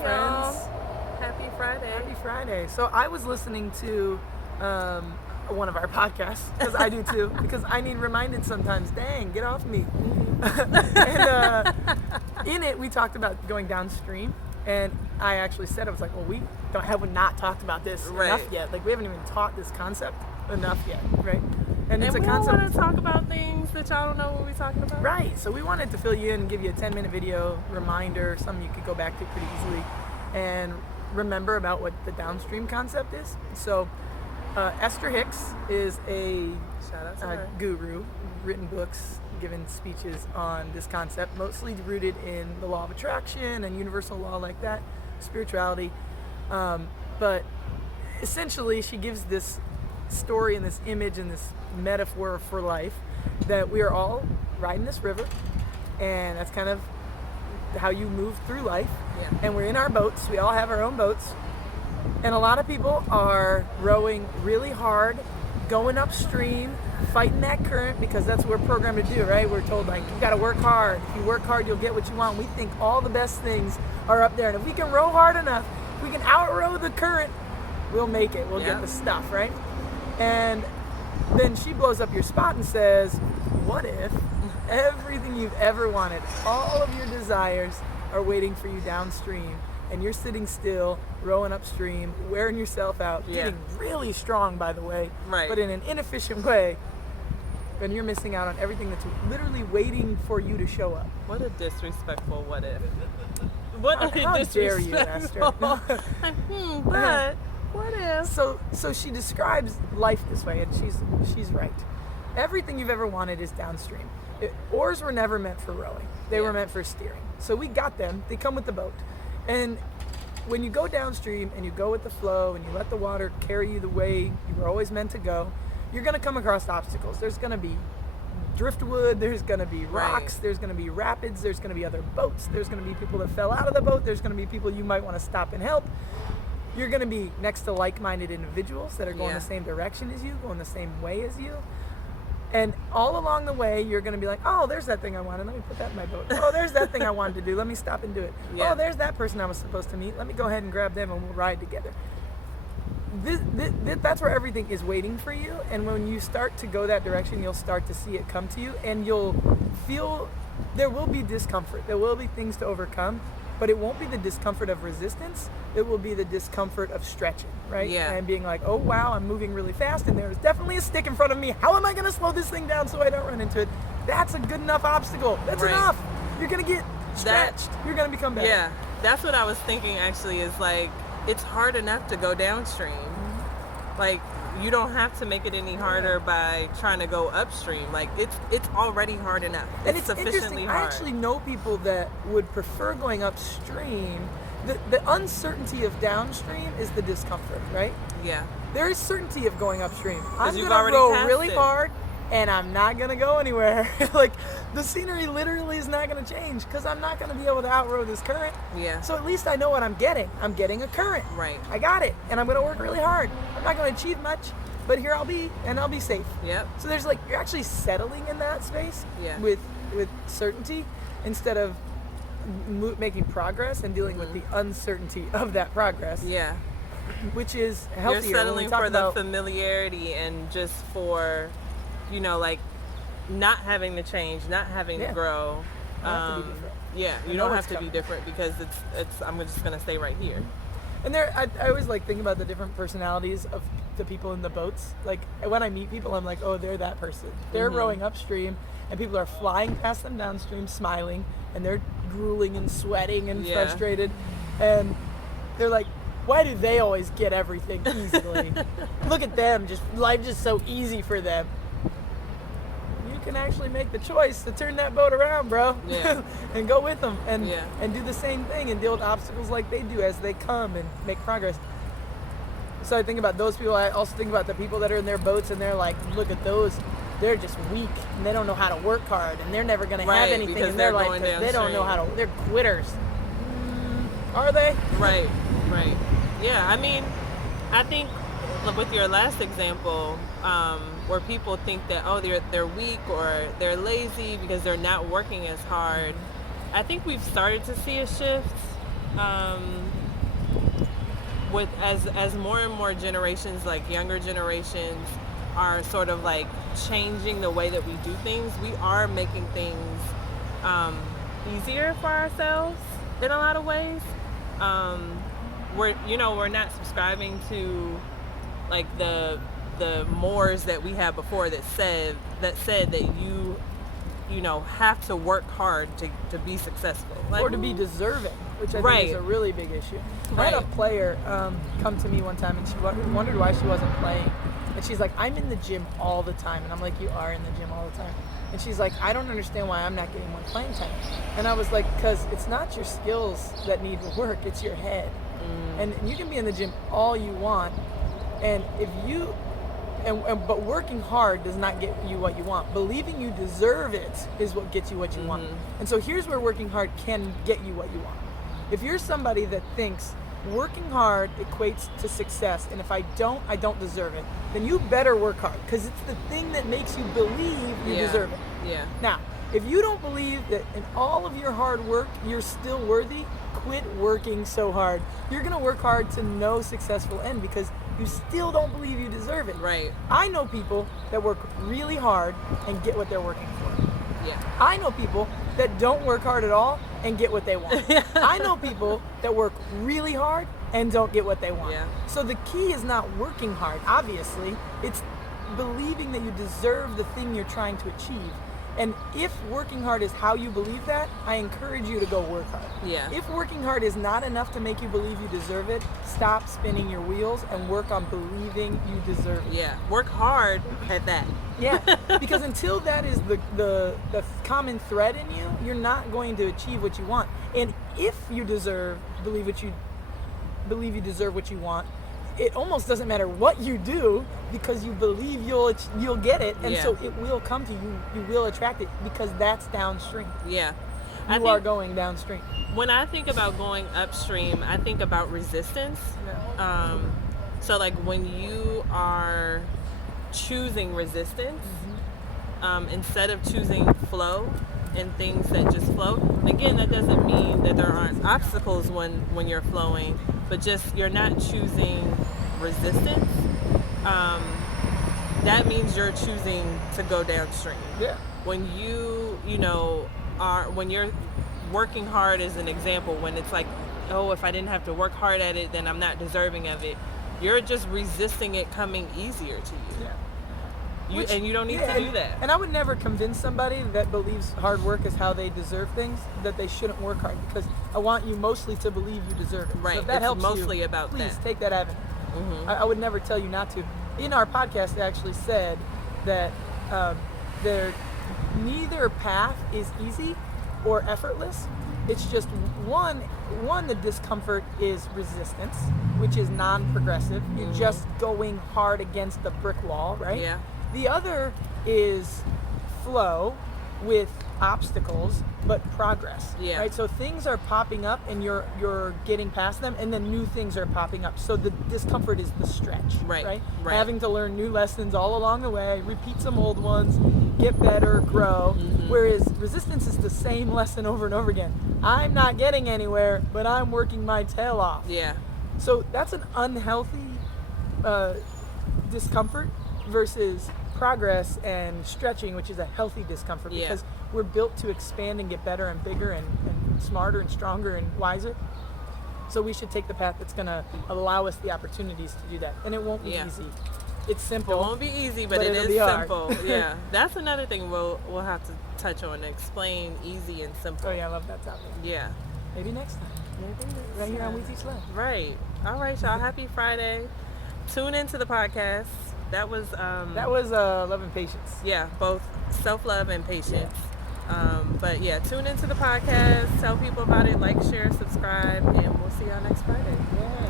friends. Happy Friday. Happy Friday. So I was listening to one of our podcasts, because I do too, because I need reminded sometimes, dang, get off me. And in it, we talked about going downstream, and I actually said, I was like, well, we have not talked about this enough yet. Like, we haven't even taught this concept enough yet, right? And it's we a concept. want to talk about things that y'all don't know what we're talking about. Right. So we wanted to fill you in and give you a 10-minute video reminder, something you could go back to pretty easily and remember about what the downstream concept is. So Esther Hicks is a Shout out to her. guru, written books, given speeches on this concept, mostly rooted in the law of attraction and universal law like that, spirituality. But essentially, she gives this story and this image and this metaphor for life that we are all riding this river, and that's kind of how you move through life. Yeah. And we're in our boats. We all have our own boats, and a lot of people are rowing really hard, going upstream, fighting that current, because that's what we're programmed to do, right? We're told, like, you got to work hard. If you work hard, you'll get what you want. We think all the best things are up there, and if we can row hard enough, if we can outrow the current, we'll make it. We'll get the stuff, right? And then she blows up your spot and says, what if everything you've ever wanted, all of your desires are waiting for you downstream, and you're sitting still, rowing upstream, wearing yourself out, getting really strong, by the way, but in an inefficient way, then you're missing out on everything that's literally waiting for you to show up. What a disrespectful what if. What a How disrespectful. dare you, Esther? But what if? So she describes life this way, and she's right. Everything you've ever wanted is downstream. Oars were never meant for rowing. They were meant for steering. So we got them. They come with the boat. And when you go downstream and you go with the flow and you let the water carry you the way you were always meant to go, you're going to come across obstacles. There's going to be driftwood, there's going to be rocks, there's going to be rapids, there's going to be other boats, there's going to be people that fell out of the boat, there's going to be people you might want to stop and help. You're going to be next to like-minded individuals that are going the same direction as you, going the same way as you. And all along the way, you're going to be like, oh, there's that thing I wanted. Let me put that in my boat. Oh, there's that thing I wanted to do. Let me stop and do it. Oh, there's that person I was supposed to meet. Let me go ahead and grab them and we'll ride together. That's where everything is waiting for you. And when you start to go that direction, you'll start to see it come to you. And you'll feel there will be discomfort. There will be things to overcome. But it won't be the discomfort of resistance. It will be the discomfort of stretching, right? Yeah. And being like, oh, wow, I'm moving really fast, and there's definitely a stick in front of me. How am I going to slow this thing down so I don't run into it? That's a good enough obstacle. That's enough. You're going to get stretched. You're going to become better. Yeah, that's what I was thinking, actually, is like, it's hard enough to go downstream. Like, you don't have to make it any harder by trying to go upstream. Like, it's already hard enough. And it's sufficiently interesting. hard. I actually know people that would prefer going upstream. The uncertainty of downstream is the discomfort, right? Yeah. There is certainty of going upstream. I'm you've going to already row passed really it. hard, and I'm not going to go anywhere. Like, the scenery literally is not going to change because I'm not going to be able to outrow this current. Yeah. So at least I know what I'm getting. I'm getting a current. Right. I got it, and I'm going to work really hard. I'm not going to achieve much, but here I'll be, and I'll be safe. Yep. So there's like, you're actually settling in that space Yeah. with certainty instead of making progress and dealing with the uncertainty of that progress. Yeah. Which is healthier. You're settling when we talk for the about familiarity and just for, like, not having to change, not having to grow. You don't have to be different. Yeah, you You know don't what's have to be coming. different because it's. I'm just gonna stay right here. And I always like think about the different personalities of the people in the boats. Like when I meet people, I'm like, oh, they're that person. They're rowing upstream, and people are flying past them downstream, smiling, and they're drooling and sweating and frustrated, and they're like, why do they always get everything easily? Look at them, life just so easy for them. You can actually make the choice to turn that boat around, bro. Yeah. And go with them and Yeah. do the same thing and deal with obstacles like they do as they come and make progress. So I think about those people. I also think about the people that are in their boats and they're like, look at those. They're just weak and they don't know how to work hard and they're never going to have anything because in their they're life going because they don't know downstream. how to. They're quitters. Are they? Right. Yeah, I mean, I think with your last example, where people think that, oh, they're weak or they're lazy because they're not working as hard, I think we've started to see a shift with as more and more generations, like younger generations, are sort of like changing the way that we do things, we are making things easier for ourselves in a lot of ways. We're not subscribing to like the mores that we had before that said that you know have to work hard to be successful, like, or to be deserving, which I Right. think is a really big issue. I Right. had a player come to me one time, and she wondered why she wasn't playing. And she's like, I'm in the gym all the time. And I'm like, you are in the gym all the time. And she's like, I don't understand why I'm not getting more playing time. And I was like, because it's not your skills that need work, it's your head. And you can be in the gym all you want, and if you but working hard does not get you what you want. Believing you deserve it is what gets you what you want. And so here's where working hard can get you what you want. If you're somebody that thinks working hard equates to success, and if I don't deserve it, then you better work hard, because it's the thing that makes you believe you deserve it. Yeah. Now, if you don't believe that in all of your hard work you're still worthy, quit working so hard. You're going to work hard to no successful end because you still don't believe you deserve it. Right. I know people that work really hard and get what they're working for. Yeah. I know people that don't work hard at all and get what they want. I know people that work really hard and don't get what they want. Yeah. So the key is not working hard, obviously. It's believing that you deserve the thing you're trying to achieve. And if working hard is how you believe that, I encourage you to go work hard. Yeah. If working hard is not enough to make you believe you deserve it, stop spinning your wheels and work on believing you deserve it. Yeah. Work hard at that. Yeah, because until that is the common thread in you, you're not going to achieve what you want. And if you believe you deserve what you want, it almost doesn't matter what you do, because you believe you'll get it, and so it will come to you. You will attract it, because that's downstream. Yeah. You are going downstream. When I think about going upstream, I think about resistance. So like when you are choosing resistance, instead of choosing flow and things that just flow. Again, that doesn't mean that there aren't obstacles when you're flowing, but just you're not choosing resistance. That means you're choosing to go downstream. Yeah. When when you're working hard, as an example, when it's like, oh, if I didn't have to work hard at it, then I'm not deserving of it. You're just resisting it coming easier to you. Yeah. And you don't need to do that. And I would never convince somebody that believes hard work is how they deserve things that they shouldn't work hard, because I want you mostly to believe you deserve it. Right. So if that It's helps mostly you, about please that. take that avenue. I would never tell you not to. In our podcast, they actually said that neither path is easy or effortless. It's just one, the discomfort is resistance, which is non-progressive. You're just going hard against the brick wall, right? Yeah. The other is flow with obstacles, but progress. Yeah. Right? So things are popping up and you're getting past them, and then new things are popping up. So the discomfort is the stretch. Right. Having to learn new lessons all along the way, repeat some old ones, get better, grow. Whereas resistance is the same lesson over and over again. I'm not getting anywhere, but I'm working my tail off. Yeah. So that's an unhealthy discomfort versus progress and stretching, which is a healthy discomfort, because we're built to expand and get better and bigger and smarter and stronger and wiser. So we should take the path that's going to allow us the opportunities to do that. And it won't be easy. It's simple. It won't be easy, but it it'll is be hard. simple. Yeah. That's another thing we'll have to touch on, explain easy and simple. Oh yeah, I love that topic. Yeah. Maybe next time. Right here on We Teach Love. Right. All right, y'all. Happy Friday. Tune into the podcast. That was Love and Patience. yeah, both self-love and patience. But yeah, tune into the podcast, tell people about it, like, share, subscribe, and we'll see y'all next Friday. Yeah.